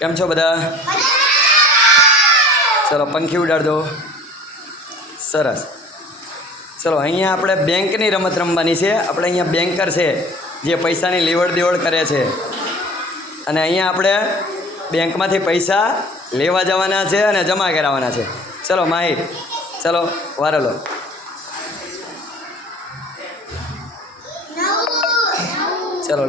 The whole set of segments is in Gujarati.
કેમ છો બધા? ચલો પંખી ઉડાડ દો. સરસ. ચલો અહીંયા આપણે બેંકની રમત રમવાની છે. આપણે અહીંયા બેન્કર છે જે પૈસાની લેવડ દેવડ કરે છે, અને અહીંયા આપણે બેંકમાંથી પૈસા લેવા જવાના છે અને જમા કરાવવાના છે. ચલો માહિર, ચલો વારો લો. ચલો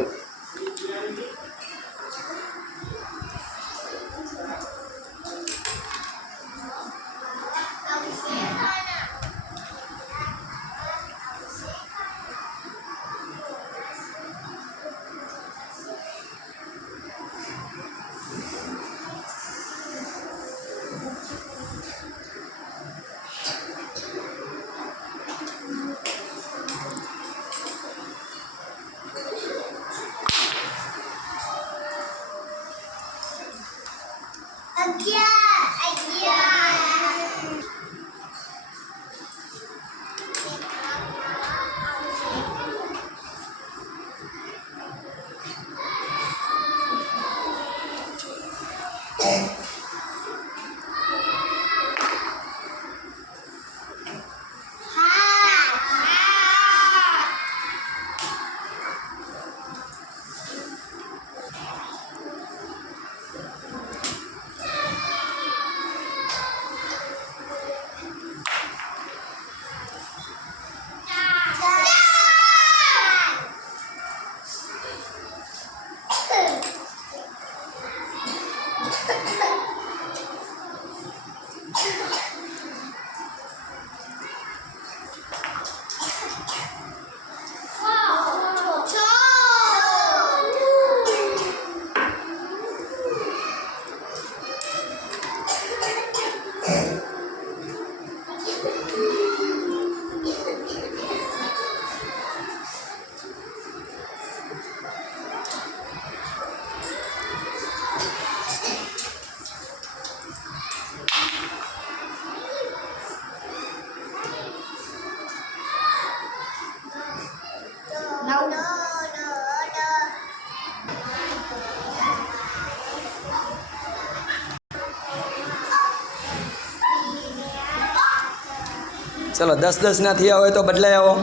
ચલો 10-10 ના થયા હોય તો બદલાઈ આવો.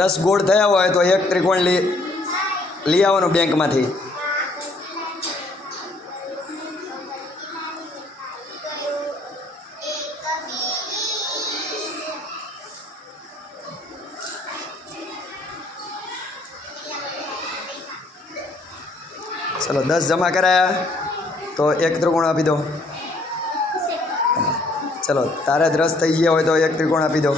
10 ગોળ થયા હોય તો એક ત્રિકોણ લઈ આવવાનું બેંકમાંથી. ચલો 10 જમા કરાયા તો એક ત્રિકોણ આપી દો. ચલો તારે જ રસ થઈ ગયા હોય તો એક ત્રિકોણ આપી દો.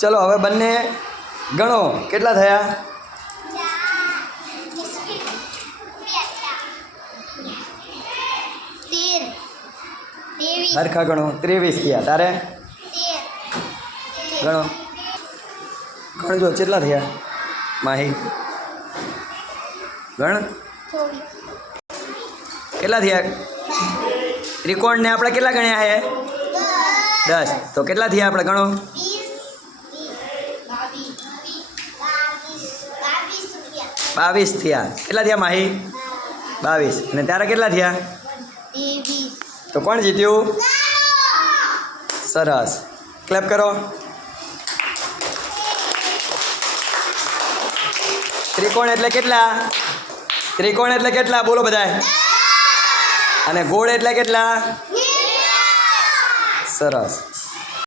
ચલો હવે બંને ગણો કેટલા થયા. હરખા ગણો. 23 થયા. તારે ગણો ગણજો કેટલા થયા. માહી ગણ કેટલા થયા. ત્રિકોણને આપણે કેટલા ગણ્યા છે? 10. તો કેટલા થયા આપણે ગણો. 22 થયા. કેટલા થયા માહી? 22. અને તારા કેટલા થયા? 23. તો કોણ જીત્યું? સરસ. ક્લેપ કરો. ત્રિકોણ એટલે કેટલા? ત્રિકોણ એટલે કેટલા બોલો બધાય. અને ગોળ એટલે કેટલા? સરસ.